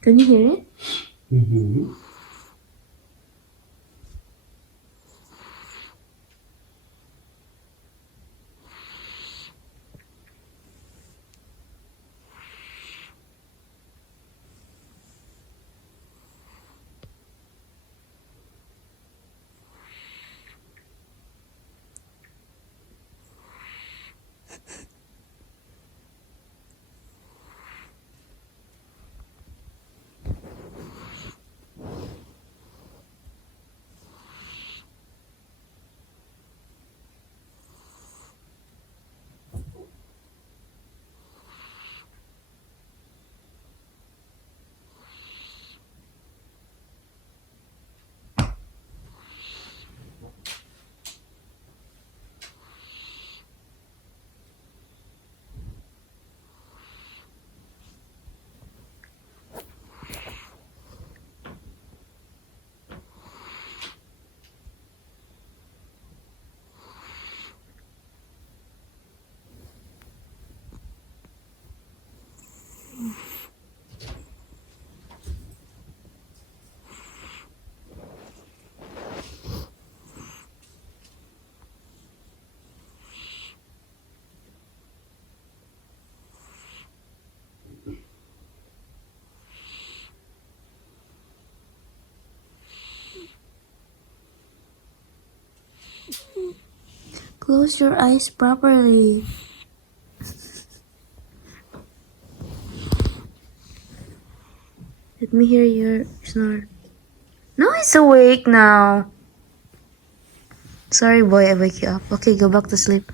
Can you hear it? Mm-hmm. Close your eyes properly. Let me hear your snore. No, he's awake now. Sorry, boy, I wake you up. Okay, go back to sleep.